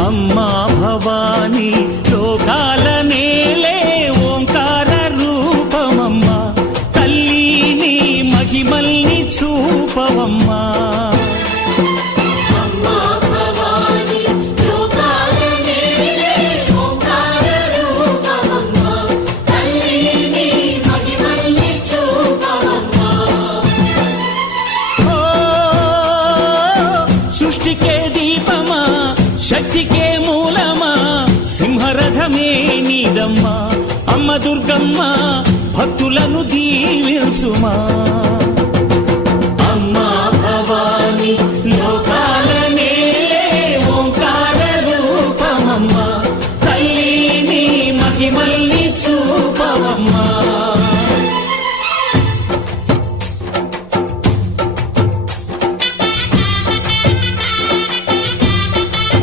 అమ్మా భవానీ లోకాల నేలే ఓంకార రూపమమ్మా తల్లి నీ మహిమల్ని చూపవమ్మా సృష్టికే దీపమా శక్తికే మూలమా సింహరథమే నీదమ్మా అమ్మ దుర్గమ్మ భక్తులను దీవించుమా